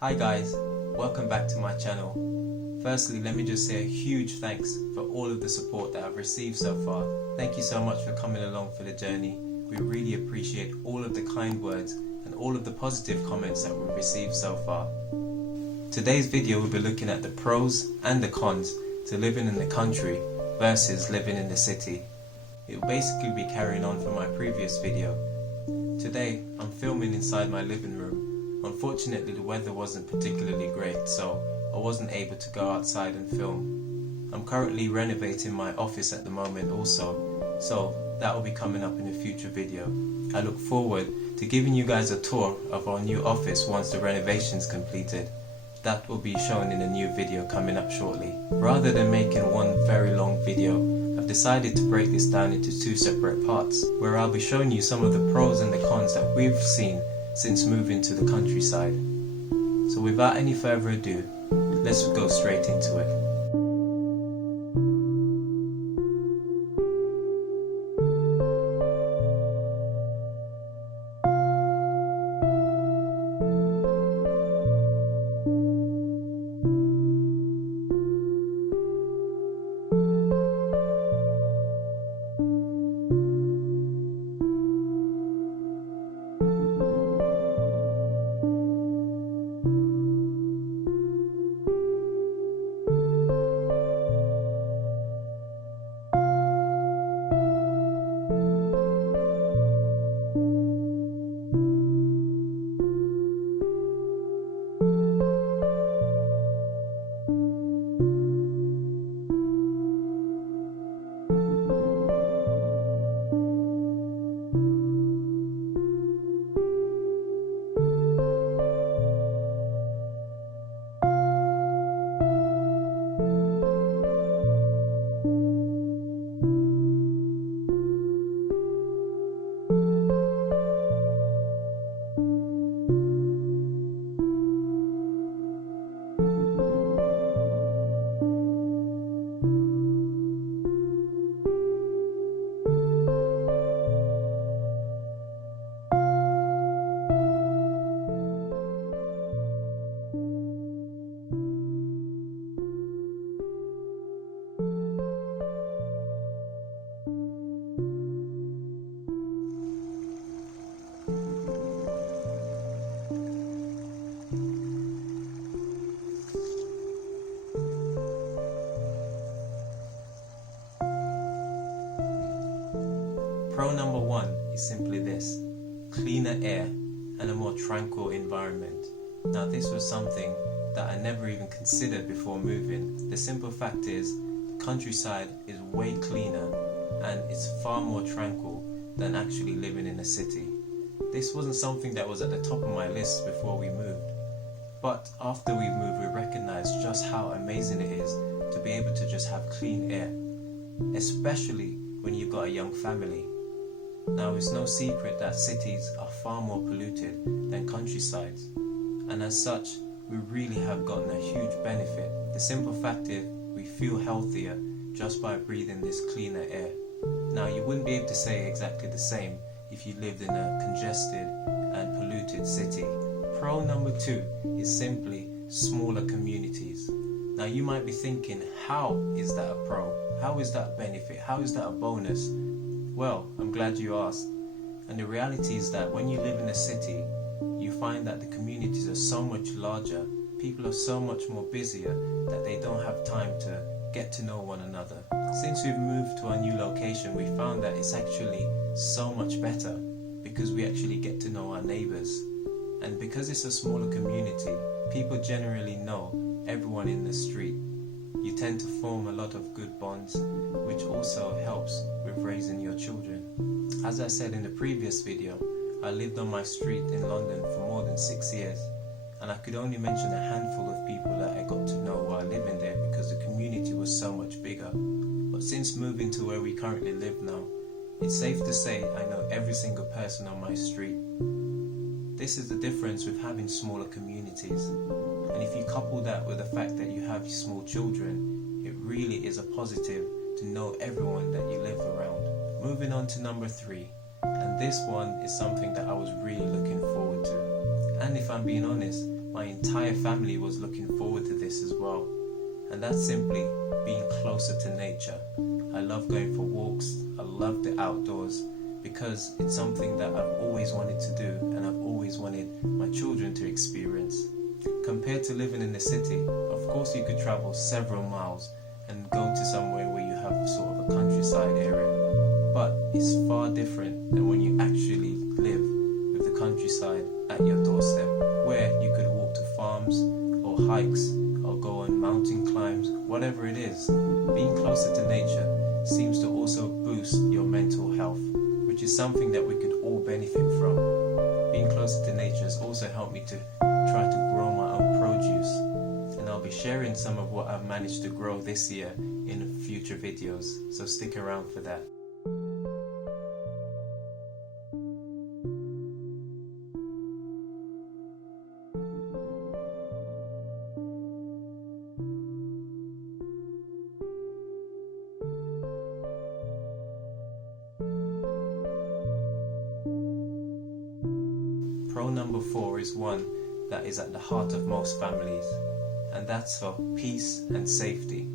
Hi guys, welcome back to my channel. Firstly, let me just say a huge thanks for all of the support that I've received so far. Thank you so much for coming along for the journey. We really appreciate all of the kind words and all of the positive comments that we've received so far. Today's video will be looking at the pros and the cons to living in the country versus living in the city. It will basically be carrying on from my previous video. Today, I'm filming inside my living room. Unfortunately, the weather wasn't particularly great, so I wasn't able to go outside and film. I'm currently renovating my office at the moment also, so that will be coming up in a future video. I look forward to giving you guys a tour of our new office once the renovation's completed. That will be shown in a new video coming up shortly. Rather than making one very long video, I've decided to break this down into two separate parts, where I'll be showing you some of the pros and the cons that we've seen since moving to the countryside. So without any further ado, let's go straight into it. Pro number one is simply this: cleaner air and a more tranquil environment. Now this was something that I never even considered before moving. The simple fact is, the countryside is way cleaner and it's far more tranquil than actually living in a city. This wasn't something that was at the top of my list before we moved. But after we moved, we recognized just how amazing it is to be able to just have clean air, especially when you've got a young family. Now, it's no secret that cities are far more polluted than countrysides, and as such, we really have gotten a huge benefit. The simple fact is, we feel healthier just by breathing this cleaner air. Now, you wouldn't be able to say exactly the same if you lived in a congested and polluted city. Pro number two is simply smaller communities. Now, you might be thinking, how is that a pro? How is that a benefit? How is that a bonus? Well, I'm glad you asked. And the reality is that when you live in a city, you find that the communities are so much larger, people are so much more busier that they don't have time to get to know one another. Since we've moved to our new location, we found that it's actually so much better because we actually get to know our neighbors. And because it's a smaller community, people generally know everyone in the street. You tend to form a lot of good bonds, which also helps with raising your children. As I said in the previous video, I lived on my street in London for more than 6 years, and I could only mention a handful of people that I got to know while living there because the community was so much bigger. But since moving to where we currently live now, it's safe to say I know every single person on my street. This is the difference with having smaller communities. And if you couple that with the fact that you have small children, it really is a positive to know everyone that you live around. Moving on to number 3, and this one is something that I was really looking forward to. And if I'm being honest, my entire family was looking forward to this as well. And that's simply being closer to nature. I love going for walks, I love the outdoors, because it's something that I've always wanted to do and I've always wanted my children to experience. Compared to living in the city, of course you could travel several miles and go to somewhere where you have sort of a countryside area, but it's far different than when you actually live with the countryside at your doorstep, where you could walk to farms or hikes or go on mountain climbs, whatever it is. Being closer to nature seems to also boost your mental health, which is something that we could all benefit from. Being closer to nature has also helped me to try to grow my own produce, and I'll be sharing some of what I've managed to grow this year in future videos, so stick around for that. Pro number 4 is one that is at the heart of most families, and that's for peace and safety.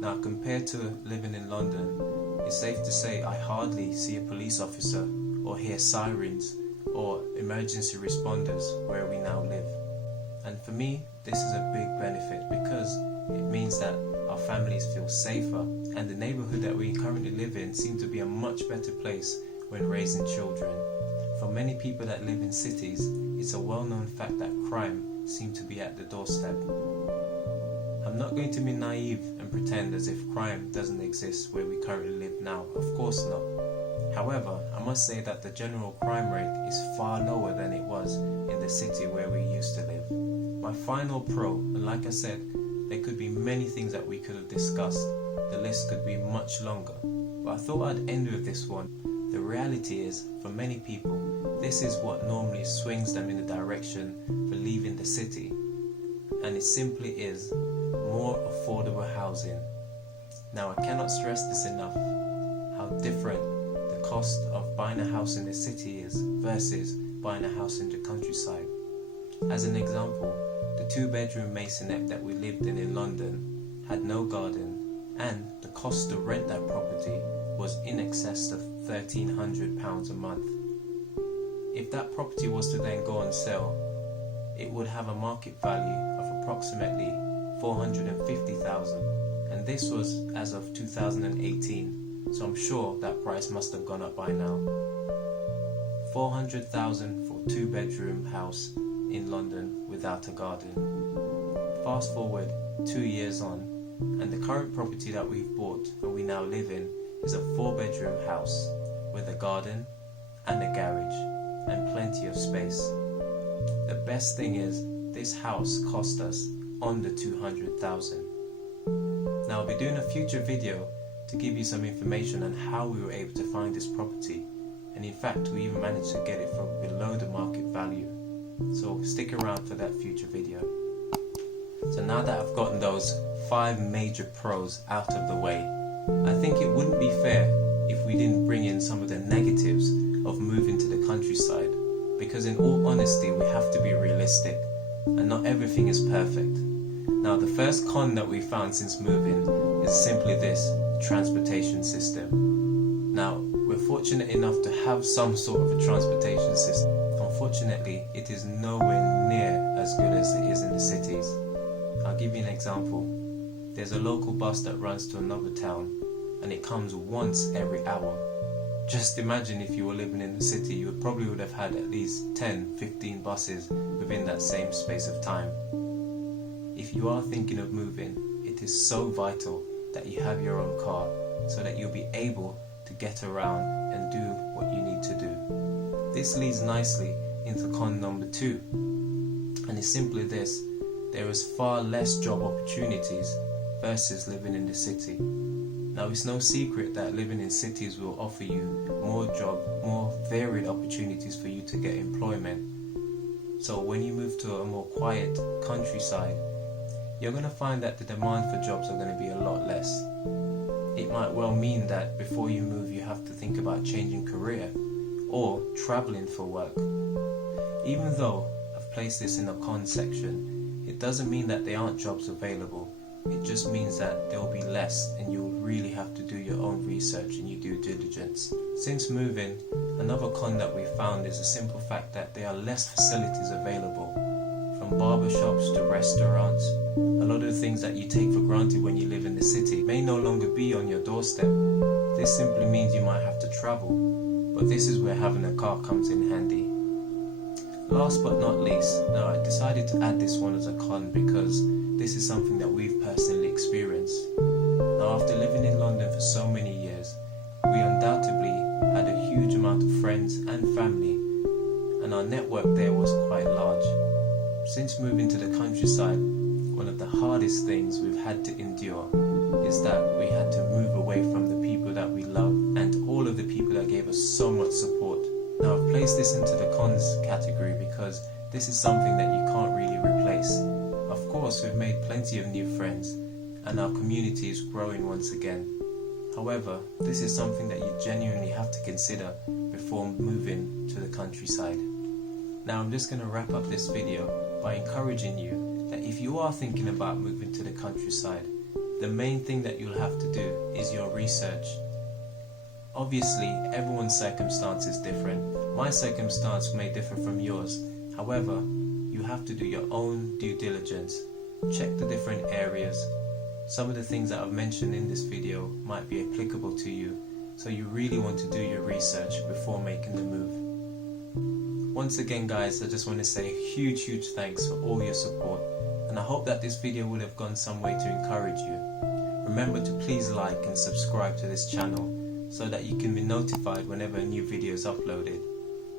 Now, compared to living in London, it's safe to say I hardly see a police officer or hear sirens or emergency responders where we now live. And for me, this is a big benefit because it means that our families feel safer, and the neighborhood that we currently live in seems to be a much better place when raising children. For many people that live in cities, it's a well-known fact that crime seems to be at the doorstep. I'm not going to be naive and pretend as if crime doesn't exist where we currently live now, of course not. However, I must say that the general crime rate is far lower than it was in the city where we used to live. My final pro, and like I said, there could be many things that we could have discussed. The list could be much longer, but I thought I'd end with this one. The reality is, for many people, this is what normally swings them in the direction for leaving the city, and it simply is more affordable housing. Now, I cannot stress this enough, how different the cost of buying a house in the city is versus buying a house in the countryside. As an example, the 2-bedroom masonette that we lived in London had no garden, and the cost to rent that property was in excess of £1,300 a month. If that property was to then go on sale, it would have a market value of approximately £450,000, and this was as of 2018, so I'm sure that price must have gone up by now. £400,000 for a 2-bedroom house in London without a garden. Fast forward 2 years on, and the current property that we've bought and we now live in is a 4-bedroom house with a garden and a garage and plenty of space. The best thing is, this house cost us under $200,000. Now, I'll be doing a future video to give you some information on how we were able to find this property, and in fact we even managed to get it for below the market value, so stick around for that future video. So now that I've gotten those 5 major pros out of the way, I think it wouldn't be fair if we didn't bring in some of the negatives of moving to the countryside, because in all honesty we have to be realistic, and not everything is perfect. Now, the first con that we found since moving is simply this: the transportation system. Now, we're fortunate enough to have some sort of a transportation system. Unfortunately, it is nowhere near as good as it is in the cities. I'll give you an example. There's a local bus that runs to another town, and it comes once every hour. Just imagine if you were living in the city, you probably would have had at least 10-15 buses within that same space of time. If you are thinking of moving, it is so vital that you have your own car, so that you'll be able to get around and do what you need to do. This leads nicely into con number 2, and it's simply this: there is far less job opportunities versus living in the city. Now, it's no secret that living in cities will offer you more varied opportunities for you to get employment. So when you move to a more quiet countryside, you're going to find that the demand for jobs are going to be a lot less. It might well mean that before you move you have to think about changing career or traveling for work. Even though I've placed this in the cons section, it doesn't mean that there aren't jobs available. It just means that there will be less and you'll really have to do your own research and your due diligence. Since moving, another con that we found is the simple fact that there are less facilities available. From barbershops to restaurants, a lot of the things that you take for granted when you live in the city may no longer be on your doorstep. This simply means you might have to travel, but this is where having a car comes in handy. Last but not least, now I decided to add this one as a con because this is something that we've personally experienced. Now, after living in London for so many years, we undoubtedly had a huge amount of friends and family, and our network there was quite large. Since moving to the countryside, one of the hardest things we've had to endure is that we had to move away from the people that we love and all of the people that gave us so much support. Now, I've placed this into the cons category because this is something that you can't really replace. Of course, we've made plenty of new friends and our community is growing once again. However, this is something that you genuinely have to consider before moving to the countryside. Now, I'm just going to wrap up this video by encouraging you that if you are thinking about moving to the countryside, the main thing that you'll have to do is your research. Obviously, everyone's circumstance is different. My circumstance may differ from yours. However, you have to do your own due diligence. Check the different areas. Some of the things that I've mentioned in this video might be applicable to you, so you really want to do your research before making the move. Once again, guys, I just want to say a huge thanks for all your support, and I hope that this video would have gone some way to encourage you. Remember to please like and subscribe to this channel so that you can be notified whenever a new video is uploaded.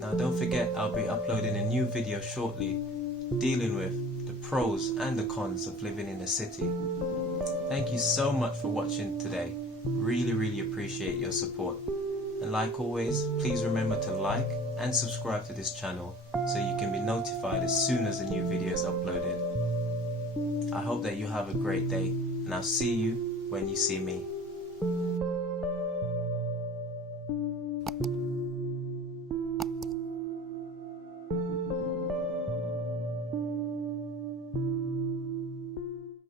Now, don't forget, I'll be uploading a new video shortly dealing with the pros and the cons of living in a city. Thank you so much for watching today. Really appreciate your support. And like always, please remember to like and subscribe to this channel so you can be notified as soon as a new video is uploaded. I hope that you have a great day, and I'll see you when you see me.